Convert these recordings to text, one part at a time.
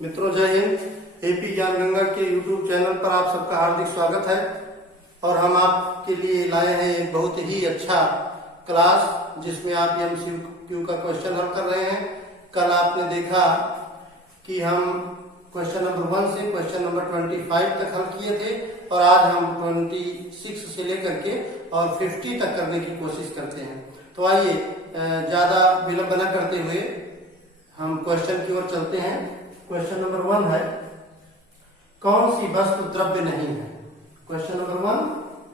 मित्रों जय हिंद। एपी ज्ञान गंगा के यूट्यूब चैनल पर आप सबका हार्दिक स्वागत है और हम आपके लिए लाए हैं एक बहुत ही अच्छा क्लास जिसमें आप एमसीक्यू का क्वेश्चन हल कर रहे हैं। कल आपने देखा कि हम क्वेश्चन नंबर 1 से क्वेश्चन नंबर 25 तक हल किए थे और आज हम 26 से लेकर के और 50 तक करने की कोशिश करते हैं। तो आइए ज्यादा विलंब न करते हुए हम क्वेश्चन की ओर चलते हैं। क्वेश्चन नंबर 1 है, कौन सी वस्तु द्रव्य नहीं है। क्वेश्चन नंबर 1,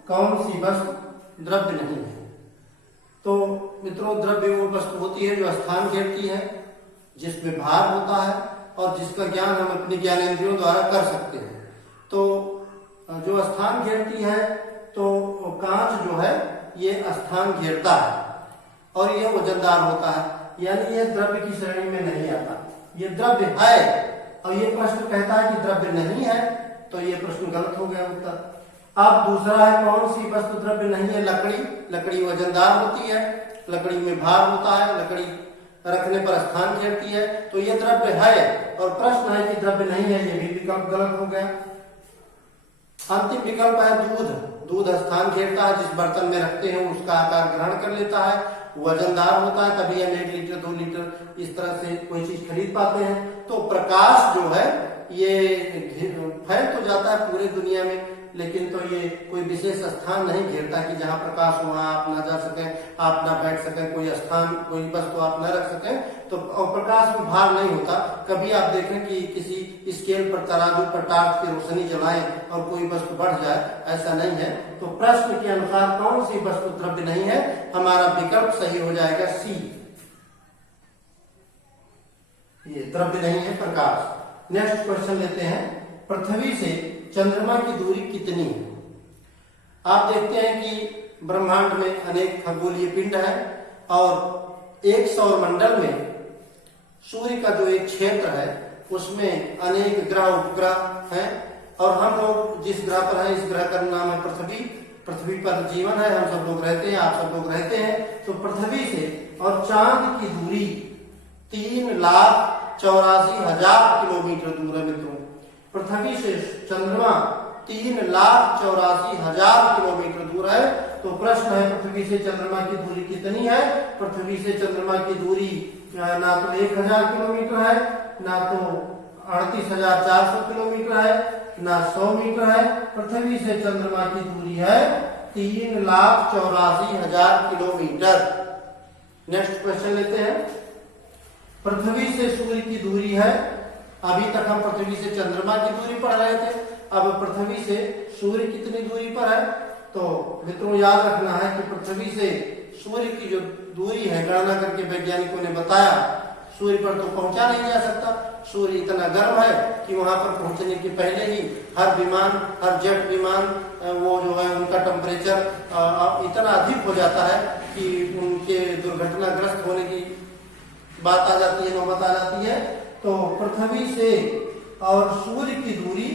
कौन सी वस्तु द्रव्य नहीं है। तो मित्रों, द्रव्य वो वस्तु होती है जो स्थान घेरती है, जिसमें भार होता है और जिसका ज्ञान हम अपने ज्ञानेंद्रियों द्वारा कर सकते हैं। तो जो स्थान घेरती है, तो कांच जो है ये स्थान घेरता है और यह वजनदार होता है, यानी यह द्रव्य की श्रेणी में नहीं आता। ये द्रव्य है और ये प्रश्न कहता है कि द्रव्य नहीं है, तो ये प्रश्न गलत हो गया उत्तर। अब दूसरा है, कौन सी वस्तु द्रव्य नहीं है। लकड़ी, लकड़ी वजनदार होती है, लकड़ी में भार होता है, लकड़ी रखने पर स्थान घेरती है, तो ये द्रव्य है। और प्रश्न है कि द्रव्य नहीं है, ये भी विकल्प गलत हो गया। अंतिम विकल्प है दूध। दूध स्थान घेरता है, जिस बर्तन में रखते हैं उसका आकार ग्रहण कर लेता है, वजनदार होता है, तभी हम 1 लीटर 2 लीटर इस तरह से कोई चीज खरीद पाते हैं। तो प्रकाश जो है ये फैल तो जाता है पूरे दुनिया में, लेकिन तो ये कोई विशेष स्थान नहीं घेरता कि जहां प्रकाश हो वहां आप ना जा सकें, आप ना बैठ सकें, कोई स्थान कोई वस्तु आप न रख सकें। तो और प्रकाश में भार नहीं होता। कभी आप देखें कि किसी स्केल पर तराजू पर टार्च की रोशनी जलाएं और कोई वस्तु बढ़ जाए, ऐसा नहीं है। तो प्रश्न के अनुसार कौन सी वस्तु द्रव्य नहीं है, हमारा विकल्प सही हो जाएगा सी। ये द्रव्य नहीं है प्रकाश। नेक्स्ट क्वेश्चन लेते हैं, पृथ्वी से चंद्रमा की दूरी कितनी है। आप देखते हैं कि ब्रह्मांड में अनेक खगोलीय पिंड है और एक सौर मंडल में सूर्य का जो एक क्षेत्र है उसमें अनेक ग्रह उपग्रह हैं और हम लोग जिस ग्रह पर हैं, इस ग्रह का नाम है पृथ्वी। पृथ्वी पर जीवन है, हम सब लोग रहते हैं, आप सब लोग रहते हैं। तो पृथ्वी से और चांद की दूरी 3,84,000 किलोमीटर दूर है। मित्रों, पृथ्वी से चंद्रमा 3,84,000 किलोमीटर दूर है। तो प्रश्न है, पृथ्वी से चंद्रमा की दूरी कितनी है। पृथ्वी से चंद्रमा की दूरी ना तो 1,000 किलोमीटर है, ना तो 38,400 किलोमीटर है, ना 100 मीटर है। पृथ्वी से चंद्रमा की दूरी है 3,84,000 किलोमीटर। नेक्स्ट क्वेश्चन लेते हैं, पृथ्वी से सूर्य की दूरी है। अभी तक हम पृथ्वी से चंद्रमा की दूरी पढ़ रहे थे, अब पृथ्वी से सूर्य कितनी दूरी पर है। तो मित्रों याद रखना है कि पृथ्वी से सूर्य की जो दूरी है, गणना करके वैज्ञानिकों ने बताया, सूर्य पर तो पहुंचा नहीं जा सकता। सूर्य इतना गर्म है कि वहां पर पहुंचने के पहले ही हर विमान, हर जेट विमान, वो जो है उनका टेम्परेचर इतना अधिक हो जाता है कि उनके दुर्घटनाग्रस्त होने की बात आ जाती है, नौबत आ जाती है। तो पृथ्वी से और सूर्य की दूरी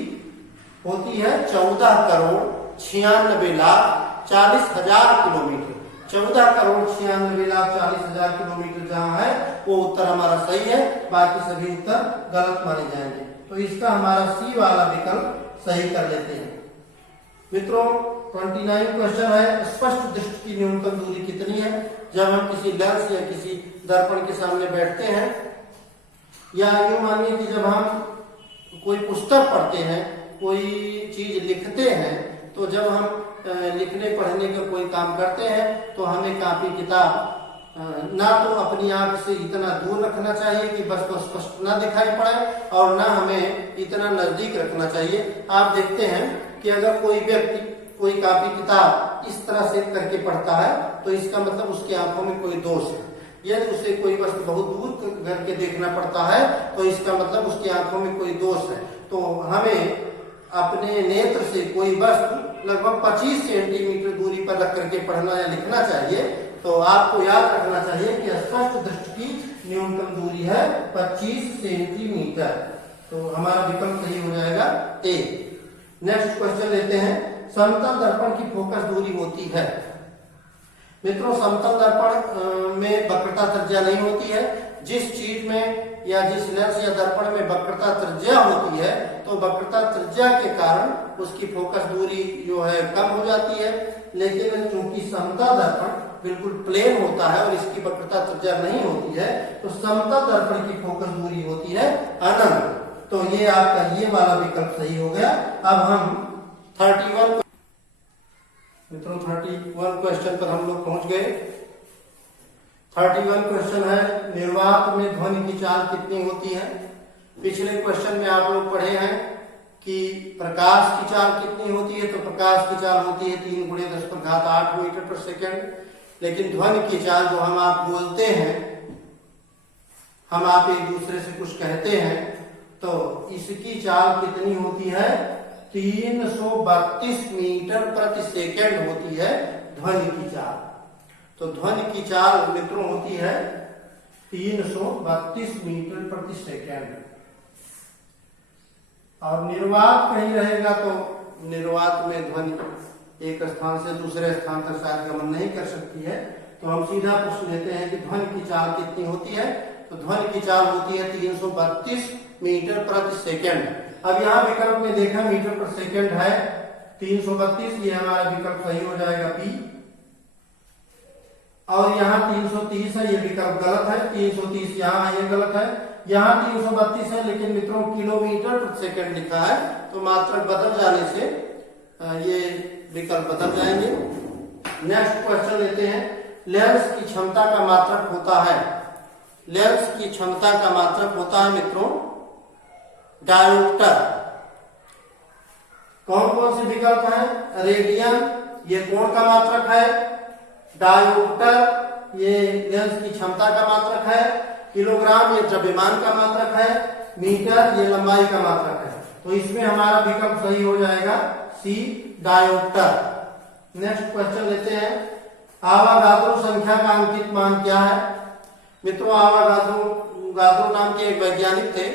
होती है 14,96,40,000 किलोमीटर। 14,96,40,000 किलोमीटर जहां है वो उत्तर हमारा सही है, बाकी सभी उत्तर गलत माने जाएंगे। तो इसका हमारा सी वाला विकल्प सही कर लेते हैं। मित्रों, 29 क्वेश्चन है, स्पष्ट दृष्टि की न्यूनतम दूरी कितनी है। जब हम किसी लेंस या किसी दर्पण के सामने बैठते हैं, या यूं मानिए कि जब हम कोई पुस्तक पढ़ते हैं, कोई चीज लिखते हैं, तो जब हम लिखने पढ़ने का कोई काम करते हैं तो हमें कापी किताब ना तो अपनी आंख से इतना दूर रखना चाहिए कि बस तो स्पष्ट ना दिखाई पड़े, और ना हमें इतना नजदीक रखना चाहिए। आप देखते हैं कि अगर कोई व्यक्ति कोई कापी किताब इस तरह से करके पढ़ता है तो इसका मतलब उसकी आंखों में कोई दोष है। यदि उसे कोई वस्तु बहुत दूर करके देखना पड़ता है तो इसका मतलब उसकी आंखों में कोई दोष है। तो हमें अपने नेत्र से कोई वस्तु लगभग 25 सेंटीमीटर दूरी पर रख करके पढ़ना या लिखना चाहिए। तो आपको याद रखना चाहिए कि स्पष्ट दृष्टि की न्यूनतम दूरी है 25 सेंटीमीटर। तो हमारा विकल्प सही हो जाएगा ए। नेक्स्ट क्वेश्चन लेते हैं, समतल दर्पण की फोकस दूरी होती है। मित्रों, समतल दर्पण में वक्रता त्रिज्या नहीं होती है। जिस चीज में या जिस लेंस या दर्पण में वक्रता त्रिज्या होती है, तो वक्रता त्रिज्या के कारण उसकी फोकस दूरी जो है कम हो जाती है। लेकिन चूंकि समतल दर्पण बिल्कुल प्लेन होता है और इसकी वक्रता त्रिज्या नहीं होती है, तो समतल दर्पण की फोकस दूरी होती है अनंत। तो ये आपका ये वाला विकल्प सही हो गया। अब हम 31 मित्रों 31 क्वेश्चन पर हम लोग पहुंच गए। 31 क्वेश्चन है, निर्वात में ध्वनि की चाल कितनी होती है। पिछले क्वेश्चन में आप लोग पढ़े हैं कि प्रकाश की चाल कितनी होती है, तो प्रकाश की चाल होती है 3 × 10⁸ मीटर पर सेकेंड। लेकिन ध्वनि की चाल जो हम आप बोलते हैं, हम आप एक दूसरे से कुछ कहते हैं, तो इसकी चाल कितनी होती है, 332 मीटर प्रति सेकेंड होती है ध्वनि की चाल। तो ध्वनि की चाल मित्रों होती है 332 मीटर प्रति सेकेंड। और निर्वात कहीं रहेगा तो निर्वात में ध्वनि एक स्थान से दूसरे स्थान तक शायद गमन नहीं कर सकती है। तो हम सीधा प्रश्न लेते हैं कि ध्वनि की चाल कितनी होती है। तो ध्वनि की चाल होती है 332 मीटर प्रति सेकेंड। अब यहाँ विकल्प में देखा मीटर पर सेकेंड है 332, ये हमारा विकल्प सही हो जाएगा बी। और यहाँ 330 है, ये विकल्प गलत है। 330 यहाँ है, ये गलत है। यहाँ 332 है, लेकिन मित्रों किलोमीटर प्रति सेकेंड लिखा है, तो मात्रक बदल जाने से ये विकल्प बदल जाएंगे। नेक्स्ट क्वेश्चन लेते हैं। लेंस की क्षमता का मात्रक होता है, लेंस की क्षमता का मात्रक होता है मित्रों डायोप्टर। कौन कौन से विकल्प हैं, रेडियन ये कोण का मात्रक है, डायोप्टर ये लेंस की क्षमता का मात्रक है, किलोग्राम ये द्रव्यमान का मात्रक है, मीटर ये लंबाई का मात्रक है। तो इसमें हमारा विकल्प सही हो जाएगा सी डायोप्टर। नेक्स्ट क्वेश्चन लेते हैं। आवागाद्रो संख्या का अंकित मान क्या है। मित्रों आवागाद्रो नाम के एक वैज्ञानिक थे,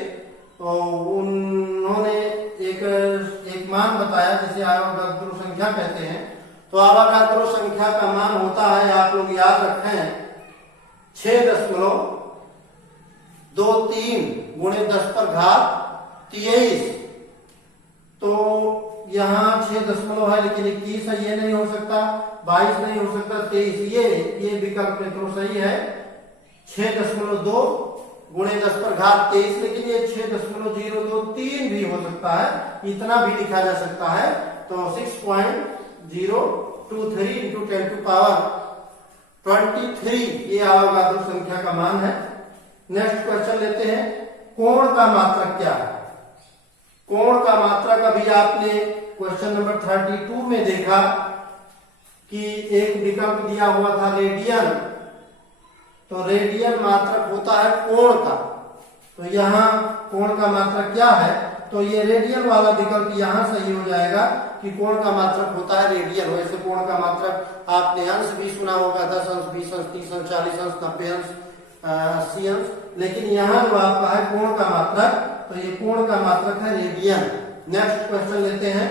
तो उन्होंने एक मान बताया जिसे आवागाद्रो संख्या कहते हैं। तो आवागाद्रो संख्या का मान होता है, आप लोग याद रखें, 6.23 × 10⁻23। तो यहाँ 6 है, लेकिन 21 है, ये नहीं हो सकता, 22 नहीं हो सकता, 23 ये विकल्प मित्रों सही है 6.2 × 10⁻23। लेकिन ये 6.023 भी हो सकता है, इतना भी लिखा जा सकता है। तो 6.023 × 10⁻23 ये आवागाद्रो संख्या का मान है। नेक्स्ट क्वेश्चन लेते हैं। कोण का मात्रक क्या है। कोण का मात्रक अभी आपने क्वेश्चन नंबर 32 में देखा कि एक विकल्प दिया हुआ था रेडियन। तो रेडियन मात्रक होता है कोण का। तो यहाँ कोण का मात्रक क्या है, तो ये रेडियन वाला विकल्प यहाँ सही हो जाएगा कि कोण का मात्रक होता है रेडियन। वैसे कोण का मात्रक आपने अंश भी सुना होगा, 10 अंश, 20 अंश, 30 अंश, 40 अंश, 90 अंश, 80 अंश। लेकिन यहाँ जो आपका है कोण का मात्रक, तो ये कोण का मात्रक है रेडियन। नेक्स्ट क्वेश्चन लेते हैं।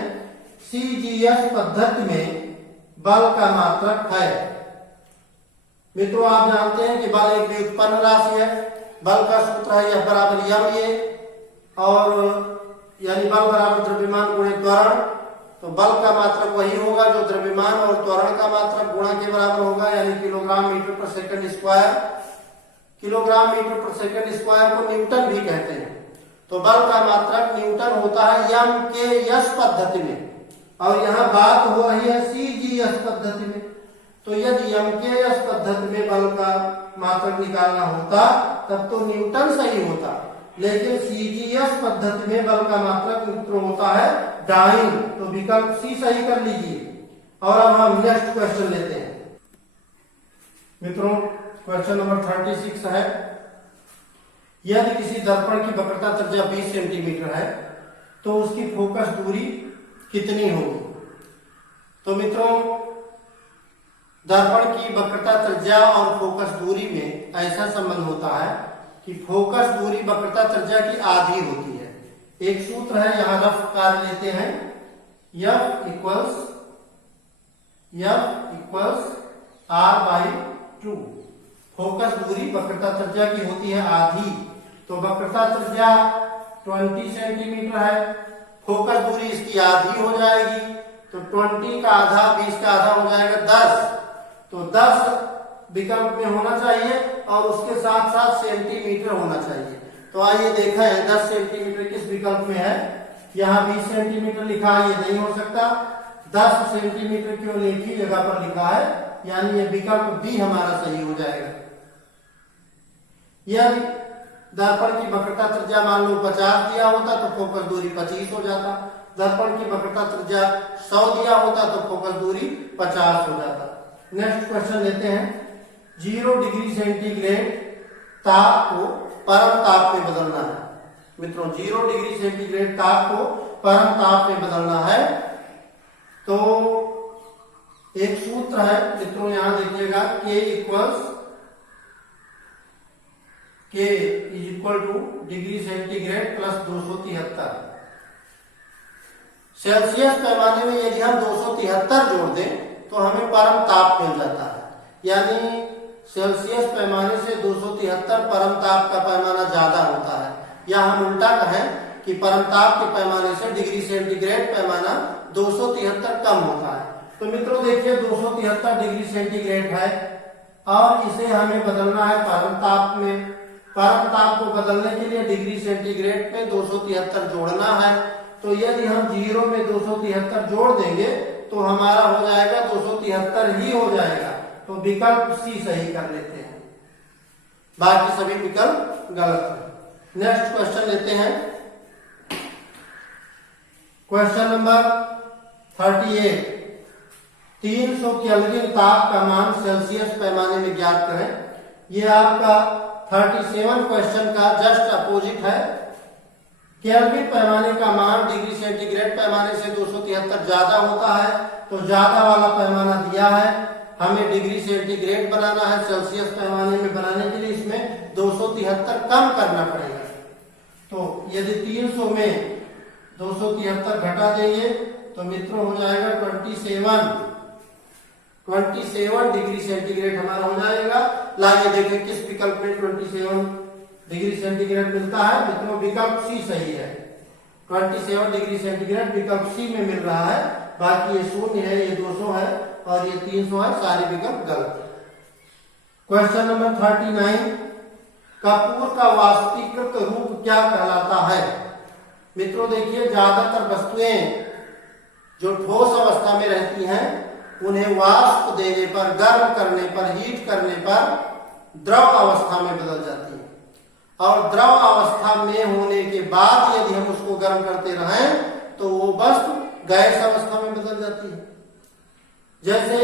सीजीएस पद्धति में बल का मात्रक है। मित्रों आप जानते हैं कि बल एक व्युत्पन्न राशि है। बल का सूत्र है F बराबर ma, और यानी बल बराबर द्रव्यमान गुणे त्वरण। तो बल का मात्रक वही होगा जो द्रव्यमान और त्वरण का मात्रक गुणा के बराबर होगा, यानी किलोग्राम मीटर पर सेकंड स्क्वायर। किलोग्राम मीटर पर सेकंड स्क्वायर को न्यूटन भी कहते हैं। तो बल का मात्रक न्यूटन होता है MKS पद्धति में, और यहाँ बात हो रही है CGS पद्धति में। तो यदि MKS पद्धति में बल का मात्रक निकालना होता तब तो न्यूटन सही होता, लेकिन CGS पद्धति में बल का मात्रक मित्रों होता है डाइन। तो विकल्प सी सही कर लीजिए। और अब हम नेक्स्ट क्वेश्चन लेते हैं। मित्रों क्वेश्चन नंबर 36 है। यदि किसी दर्पण की वक्रता त्रिज्या 20 सेंटीमीटर है तो उसकी फोकस दूरी कितनी होगी। तो मित्रों दर्पण की वक्रता त्रिज्या और फोकस दूरी में ऐसा संबंध होता है कि फोकस दूरी वक्रता त्रिज्या की आधी होती है। एक सूत्र है, यहां रफ कार्य लेते हैं, F इक्वल्स R/2। फोकस दूरी वक्रता त्रिज्या की होती है आधी, तो वक्रता त्रिज्या 20 सेंटीमीटर है, फोकस दूरी इसकी आधी हो जाएगी, तो 20 का आधा 20 का आधा हो जाएगा 10, तो 10 विकल्प में होना चाहिए और उसके साथ साथ सेंटीमीटर होना चाहिए। तो आइए देखा है 10 सेंटीमीटर किस विकल्प में है। यहाँ 20 सेंटीमीटर लिखा है, ये नहीं हो सकता। 10 सेंटीमीटर केवल एक ही जगह पर लिखा है, यानी ये विकल्प बी हमारा सही हो जाएगा। यदि दर्पण की वक्रता त्रिज्या मान लो 50 दिया होता तो फोकस दूरी 25 हो जाता, दर्पण की वक्रता त्रिज्या 100 दिया होता तो फोकस दूरी 50 हो जाता। नेक्स्ट क्वेश्चन लेते हैं। 0 डिग्री सेंटीग्रेड ताप को परम ताप में बदलना है। मित्रों 0 डिग्री सेंटीग्रेड ताप को परम ताप में बदलना है, तो एक सूत्र है मित्रों, यहां देखिएगा K equal two degree centigrade plus 273। Celsius पैमाने में यदि हम 273 जोड़ दें तो हमें परम ताप मिल जाता है, यानी सेल्सियस पैमाने से 273 परम ताप का पैमाना ज्यादा होता है, या हम उल्टा कहें कि परम ताप के पैमाने से डिग्री सेंटीग्रेड पैमाना 273 कम होता है। तो मित्रों देखिए 273 डिग्री सेंटीग्रेड है और इसे हमें बदलना है परम ताप में। परम ताप को बदलने के लिए डिग्री सेंटीग्रेड पे 273 जोड़ना है, तो यदि हम 0 में 273 जोड़ देंगे तो हमारा हो जाएगा 273 ही हो जाएगा, तो विकल्प सी सही कर लेते हैं, बाकी सभी विकल्प गलत है। नेक्स्ट क्वेश्चन लेते हैं, क्वेश्चन नंबर 38। 300 केल्विन ताप का मान सेल्सियस पैमाने में ज्ञात करें। ये आपका 37 क्वेश्चन का जस्ट अपोजिट है। केल्विन पैमाने का मान डिग्री सेंटीग्रेड पैमाने से 273 ज्यादा होता है, तो ज्यादा वाला पैमाना दिया है, हमें डिग्री सेंटीग्रेड बनाना है, सेल्सियस पैमाने में बनाने के लिए इसमें 273 कम करना पड़ेगा। तो यदि 300 में 273 घटा देंगे तो मित्रों हो जाएगा 27 डिग्री सेंटीग्रेड हमारा हो जाएगा। लाइए देखें किस विकल्प में 27 डिग्री सेंटीग्रेड मिलता है। मित्रों विकल्प सी सही है, 27 डिग्री सेंटीग्रेड विकल्प सी में मिल रहा है, बाकी ये 0 है, ये 200 है और ये 300 है, सारे विकल्प गलत। Question number 39। कपूर का वाष्पीकृत रूप क्या कहलाता है। मित्रों देखिए ज्यादातर वस्तुएं जो ठोस अवस्था में रहती हैं उन्हें वाष्प देने पर, गर्म करने पर, हीट करने पर द्रव अवस्था में बदल जाती है, और द्रव अवस्था में होने के बाद यदि हम उसको गर्म करते रहें तो वो वस्तु गैस अवस्था में बदल जाती है। जैसे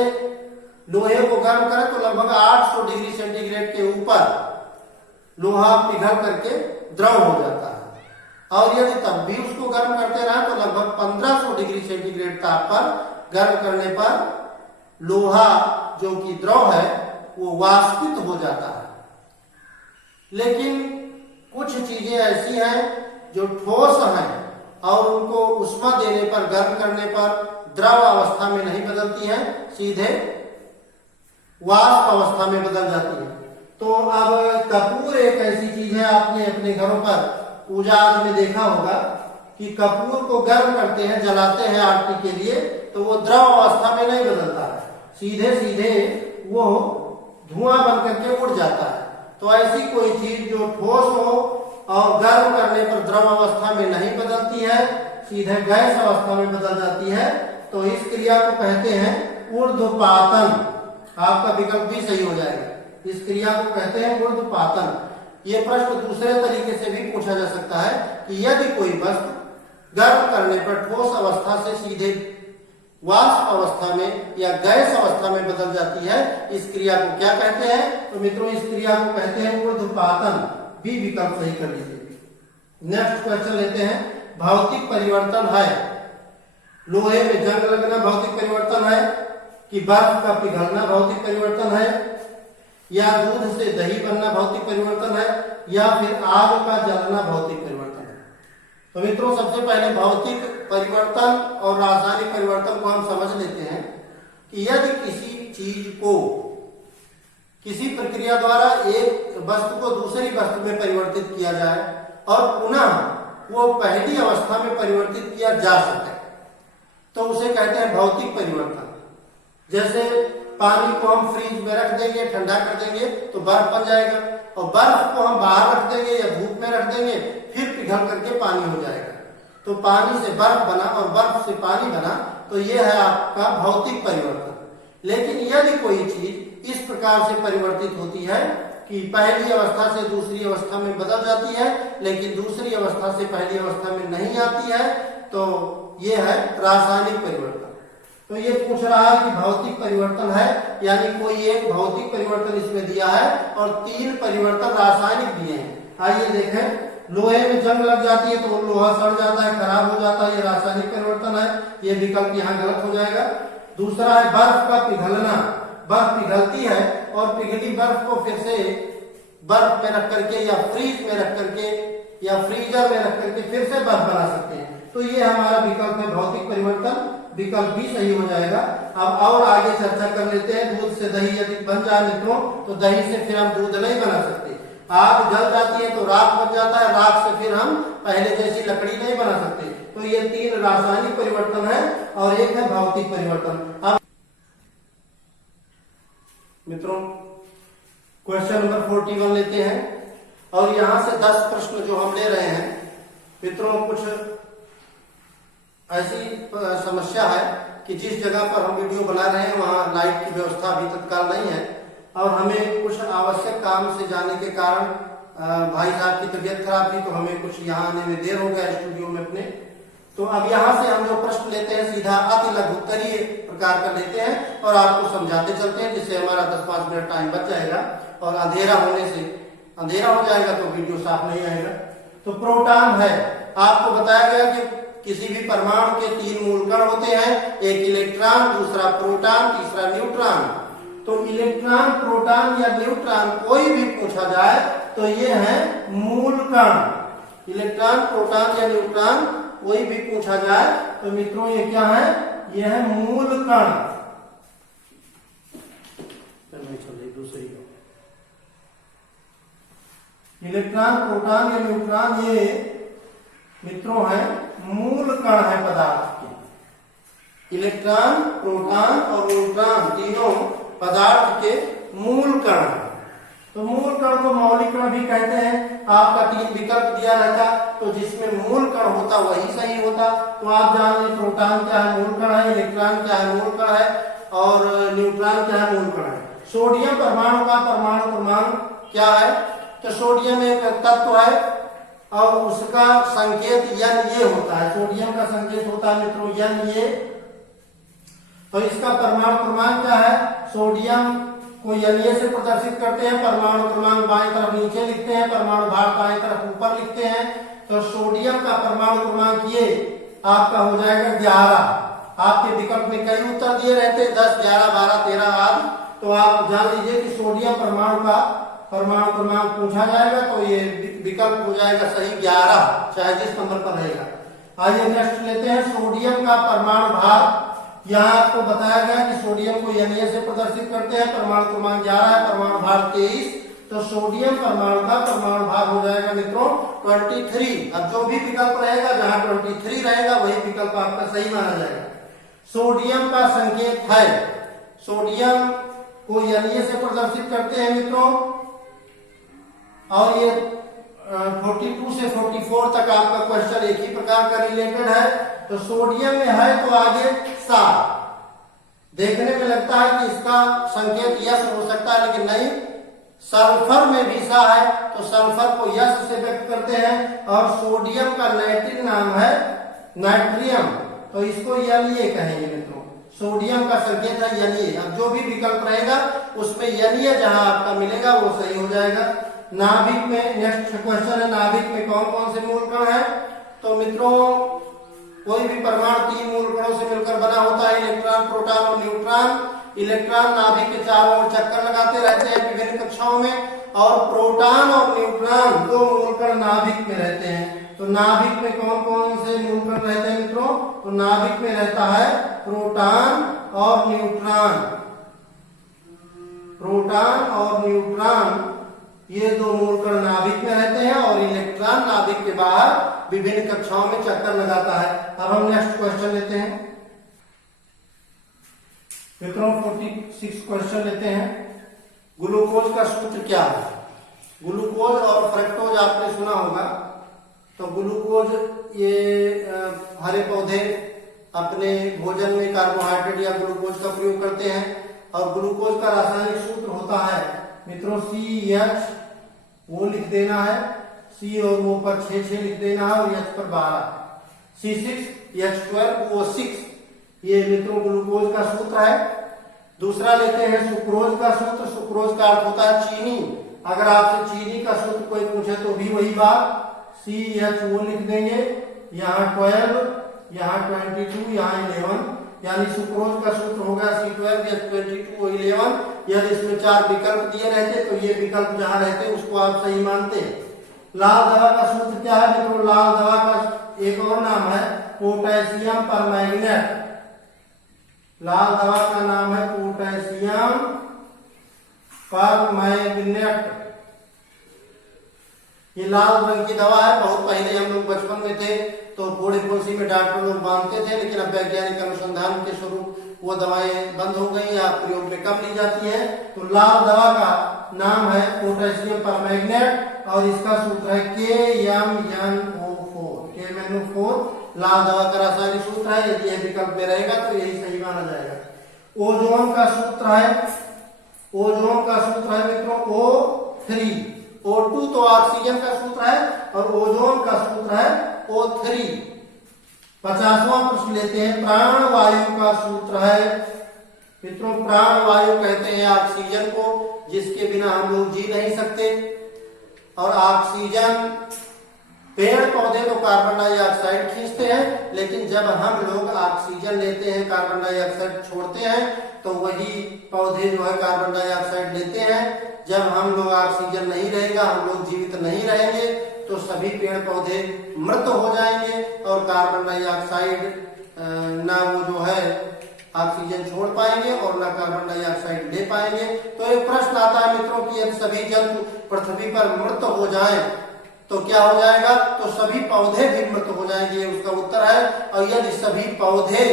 लोहे को गर्म करें तो लगभग 800 डिग्री सेंटीग्रेड के ऊपर लोहा पिघल करके द्रव हो जाता है, और यदि तब भी उसको गर्म करते रहे तो लगभग 1500 डिग्री सेंटीग्रेड ताप पर गर्म करने पर लोहा जो कि द्रव है वो वाष्पित हो जाता है। लेकिन कुछ चीजें ऐसी हैं जो ठोस हैं और उनको उष्मा देने पर, गर्म करने पर द्रव अवस्था में नहीं बदलती हैं, सीधे वाष्प अवस्था में बदल जाती है। तो अब कपूर एक ऐसी चीज है, आपने अपने घरों पर पूजा आदि में देखा होगा कि कपूर को गर्म करते हैं, जलाते हैं आरती के लिए, तो वो द्रव अवस्था में नहीं बदलता है, सीधे सीधे वो धुआं बन करके उड़ जाता है। तो ऐसी कोई चीज जो ठोस हो और गर्म करने पर द्रव अवस्था में नहीं बदलती है, सीधे गैस अवस्था में बदल जाती है, तो इस क्रिया को कहते हैं ऊर्ध्वपातन। आपका विकल्प भी सही हो जाएगा, इस क्रिया को कहते हैं ऊर्ध्वपातन। ये प्रश्न दूसरे तरीके से भी पूछा जा सकता है कि यदि कोई वस्तु गर्म करने पर ठोस अवस्था से सीधे वाष्प अवस्था में या गैस अवस्था में बदल जाती है, इस क्रिया को क्या कहते हैं। तो मित्रों इस क्रिया को कहते हैं ऊर्ध्वपातन। भी विकल्प सही कर लीजिए। नेक्स्ट क्वेश्चन लेते हैं। भौतिक परिवर्तन है, लोहे में जंग लगना भौतिक परिवर्तन है, कि बर्फ का पिघलना भौतिक परिवर्तन है, या दूध से दही बनना भौतिक परिवर्तन है, या फिर आग का जलना भौतिक परिवर्तन है। तो मित्रों सबसे पहले भौतिक परिवर्तन और रासायनिक परिवर्तन को हम समझ लेते हैं कि यदि किसी चीज को किसी प्रक्रिया द्वारा एक वस्तु को दूसरी वस्तु में परिवर्तित किया जाए और पुनः वो पहली अवस्था में परिवर्तित किया जा सके तो उसे कहते हैं भौतिक परिवर्तन। जैसे पानी को हम फ्रीज में रख देंगे, ठंडा कर देंगे तो बर्फ बन जाएगा, और बर्फ को हम बाहर रख देंगे या धूप में रख देंगे फिर पिघल करके पानी हो जाएगा। तो पानी से बर्फ बना और बर्फ से पानी बना, तो यह है आपका भौतिक परिवर्तन। लेकिन यदि कोई चीज इस प्रकार से परिवर्तित होती है कि पहली अवस्था से दूसरी अवस्था में बदल जाती है लेकिन दूसरी अवस्था से पहली अवस्था में नहीं आती है, तो ये है रासायनिक परिवर्तन। तो ये पूछ रहा है कि भौतिक परिवर्तन है, यानी कोई एक भौतिक परिवर्तन इसमें दिया है और 3 परिवर्तन रासायनिक दिए हैं। आइए देखें, लोहे में जंग लग जाती है तो लोहा सड़ जाता है, खराब हो जाता है, ये रासायनिक परिवर्तन है, ये विकल्प यहाँ गलत हो जाएगा। दूसरा है बर्फ का पिघलना, बर्फ पिघलती है और पिघली बर्फ को फिर से बर्फ में रख करके या फ्रीज में रख करके या फ्रीजर में रख करके फिर से बर्फ बना सकते हैं, तो ये हमारा विकल्प है भौतिक परिवर्तन, विकल्प भी सही हो जाएगा। अब और आगे चर्चा कर लेते हैं। दूध से दही यदि बन जाए मित्रों तो दही से फिर हम दूध नहीं बना सकते। आग जल जाती है तो राख बन जाता है, राख से फिर हम पहले जैसी लकड़ी नहीं बना सकते। तो ये 3 रासायनिक परिवर्तन है और एक है भौतिक परिवर्तन। अब मित्रों क्वेश्चन नंबर 41 लेते हैं और यहाँ से 10 प्रश्न जो हम ले रहे हैं मित्रों, कुछ ऐसी समस्या है कि जिस जगह पर हम वीडियो बना रहे हैं वहाँ लाइट की व्यवस्था अभी तत्काल नहीं है और हमें कुछ आवश्यक काम से जाने के कारण भाई साहब की तबीयत खराब थी तो हमें कुछ यहाँ आने में देर हो गया स्टूडियो में अपने। तो अब यहाँ से हम जो प्रश्न लेते हैं सीधा अति लघुत्तरीय प्रकार का लेते हैं और आपको समझाते चलते हैं, जिससे हमारा 10-5 मिनट टाइम बच जाएगा और अंधेरा होने से अंधेरा हो जाएगा तो वीडियो साफ नहीं आएगा। तो प्रोटॉन है, आपको बताया गया कि किसी भी परमाणु के 3 मूल कण होते हैं, एक इलेक्ट्रॉन, दूसरा प्रोटॉन, तीसरा न्यूट्रॉन। तो इलेक्ट्रॉन, प्रोटॉन या न्यूट्रॉन कोई भी पूछा जाए तो ये है मूल कण। इलेक्ट्रॉन, प्रोटॉन या न्यूट्रॉन कोई भी पूछा जाए तो मित्रों ये क्या है, ये है मूल कण। दूसरी इलेक्ट्रॉन, प्रोटॉन या न्यूट्रॉन ये मित्रों है मूल कण है पदार्थ के। इलेक्ट्रॉन, प्रोटॉन और न्यूट्रॉन तीनों पदार्थ के मूल कण हैं। तो मूल कण को मौलिक कण भी कहते हैं। आपका 3 विकल्प दिया रहता तो जिसमें मूल कण होता वही सही होता। तो आप जान लें प्रोटॉन क्या है, मूल कण है, इलेक्ट्रॉन क्या है, मूल कण है, और न्यूट्रॉन क्या है, मूल कण है। सोडियम परमाणु का परमाणु क्रमांक क्या है, तो सोडियम एक तत्व है और उसका संकेत Na होता है। सोडियम का संकेत होता है मित्रों Na। तो इसका परमाणु क्रमांक क्या है, सोडियम को Na से प्रदर्शित करते हैं, परमाणु क्रमांक बाएं तरफ नीचे लिखते हैं, परमाणु भार दाएं तरफ ऊपर लिखते हैं। तो सोडियम का परमाणु क्रमांक ये आपका हो जाएगा 11। आपके विकल्प में कई उत्तर दिए रहते हैं 10, 11, 12, 13 आदि। तो आप जान लीजिए कि सोडियम परमाणु का परमाणु क्रमांक पूछा जाएगा तो ये विकल्प हो जाएगा सही 11, चाहे जिस नंबर पर रहेगा। आइए नेक्स्ट लेते हैं सोडियम का परमाणु भार। यहाँ आपको बताया गया कि सोडियम को Na से प्रदर्शित करते हैं, परमाणु क्रमांक 11 है, परमाणु भार 23। तो सोडियम परमाणु का परमाणु भार हो जाएगा मित्रों 23। अब जो भी विकल्प रहेगा जहाँ 23 रहेगा वही विकल्प आपका सही माना जाएगा। सोडियम का संकेत है, सोडियम को Na से प्रदर्शित करते हैं मित्रों, और ये 42 से 44 तक आपका क्वेश्चन एक ही प्रकार का रिलेटेड है। तो सोडियम में है तो आगे 7। देखने में लगता है कि इसका संकेत यस हो सकता है लेकिन नहीं। सल्फर में भी सा है तो सल्फर को यस से व्यक्त करते हैं, और सोडियम का लैटिन नाम है नाइट्रियम, तो इसको Na कहेंगे मित्रों। सोडियम का संकेत है Na। अब जो भी विकल्प रहेगा उसमें Na जहां आपका मिलेगा वो सही हो जाएगा। नाभिक में नेक्स्ट क्वेश्चन है, नाभिक में कौन कौन से मूल कण है, तो मित्रों कोई भी परमाणु 3 मूल कणों से मिलकर बना होता है, इलेक्ट्रॉन, प्रोटॉन और न्यूट्रॉन। इलेक्ट्रॉन नाभिक के चारों ओर चक्कर लगाते रहते हैं विभिन्न कक्षाओं में, और प्रोटॉन और न्यूट्रॉन 2 मूल कण नाभिक में रहते हैं। तो नाभिक में कौन कौन से मूल कण रहते हैं मित्रों, तो नाभिक में रहता है प्रोटॉन और न्यूट्रॉन। प्रोटॉन और न्यूट्रॉन ये दो मूल कण नाभिक में रहते हैं और इलेक्ट्रॉन नाभिक के बाहर विभिन्न कक्षाओं में चक्कर लगाता है। अब हम नेक्स्ट क्वेश्चन लेते हैं मित्रों, 46 क्वेश्चन लेते हैं। ग्लूकोज का सूत्र क्या है? ग्लूकोज और फ्रक्टोज आपने सुना होगा। तो ग्लूकोज ये हरे पौधे अपने भोजन में कार्बोहाइड्रेट या ग्लूकोज का प्रयोग करते हैं और ग्लूकोज का रासायनिक सूत्र होता है मित्रों CH, वो लिख देना है, C और O पर 6 लिख देना है और H पर 12, C6H12O6, ये मित्रों ग्लूकोज का सूत्र है। दूसरा लेते हैं सुक्रोज का सूत्र। सुक्रोज का अर्थ होता है चीनी। अगर आपसे चीनी का सूत्र कोई पूछे तो भी वही बात, CHO लिख देंगे, यहाँ 12, यहाँ 22, यहाँ 11, यानी सुक्रोज का सूत्र होगा C12H22O11। यदि इसमें 4 विकल्प दिए रहते तो ये विकल्प जहां रहते उसको आप सही मानते। लाल दवा का सूत्र क्या है मित्रों? लाल दवा का एक और नाम है पोटेशियम परमैंगनेट। लाल दवा का नाम है पोटेशियम परमैंगनेट। ये लाल रंग की दवा है। बहुत पहले हम लोग बचपन में थे तो बूढ़े पुलसी में डॉक्टर लोग बांधते थे, लेकिन अब वैज्ञानिक अनुसंधान के स्वरूप वो दवाएं बंद हो गई या प्रयोग में कम ली जाती है। तो लाल दवा का नाम है पोटेशियम परमैंगनेट और इसका सूत्र है KMnO4। KMnO4 लाल दवा का रासायनिक सूत्र है। यदि यह विकल्प में रहेगा तो यही सही माना जाएगा। ओजोन का सूत्र है, ओजोन का सूत्र है मित्रों O3। O2 तो ऑक्सीजन का सूत्र है और ओजोन का सूत्र है O3। 50वां प्रश्न लेते हैं। प्राण वायु का सूत्र है मित्रों, प्राण वायु कहते हैं ऑक्सीजन को, जिसके बिना हम लोग जी नहीं सकते। और ऑक्सीजन पेड़ पौधे तो कार्बन डाइऑक्साइड खींचते हैं, लेकिन जब हम लोग ऑक्सीजन लेते हैं कार्बन डाइऑक्साइड छोड़ते हैं तो वही पौधे जो है कार्बन डाइऑक्साइड लेते हैं। जब हम लोग ऑक्सीजन नहीं रहेगा, हम लोग जीवित नहीं रहेंगे तो सभी पेड़ पौधे मृत हो जाएंगे और कार्बन डाइऑक्साइड ना वो जो है ऑक्सीजन छोड़ पाएंगे और ना कार्बन डाइऑक्साइड ले पाएंगे। तो एक प्रश्न आता है मित्रों कि यदि सभी जंतु पृथ्वी पर मृत हो जाएं तो क्या हो जाएगा? तो सभी पौधे भी मृत हो जाएंगे, ये उसका उत्तर है। और यदि सभी पौधे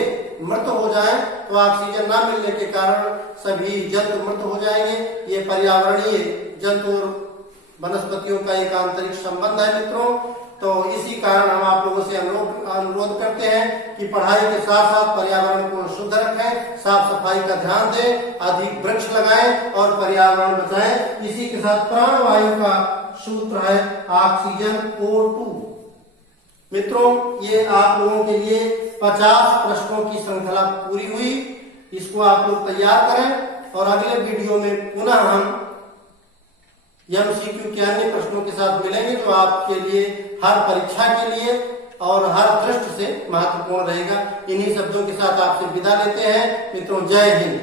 मृत हो जाएं तो ऑक्सीजन ना मिलने के कारण सभी जंतु मृत हो जाएंगे। ये पर्यावरणीय जंतु और वनस्पतियों का एक आंतरिक संबंध है मित्रों। तो इसी कारण हम आप लोगों से अनुरोध करते हैं कि पढ़ाई के साथ साथ पर्यावरण को शुद्ध रखें, साफ सफाई का ध्यान दें, अधिक वृक्ष लगाएं और पर्यावरण बचाएं। इसी के साथ प्राण वायु का सूत्र है ऑक्सीजन O2। मित्रों, ये आप लोगों के लिए 50 प्रश्नों की श्रृंखला पूरी हुई। इसको आप लोग तैयार करें और अगले वीडियो में पुनः हम MCQ के अन्य प्रश्नों के साथ मिलेंगे, जो आपके लिए हर परीक्षा के लिए और हर दृष्टि से महत्वपूर्ण रहेगा। इन्हीं शब्दों के साथ आपसे विदा लेते हैं मित्रों। जय हिंद।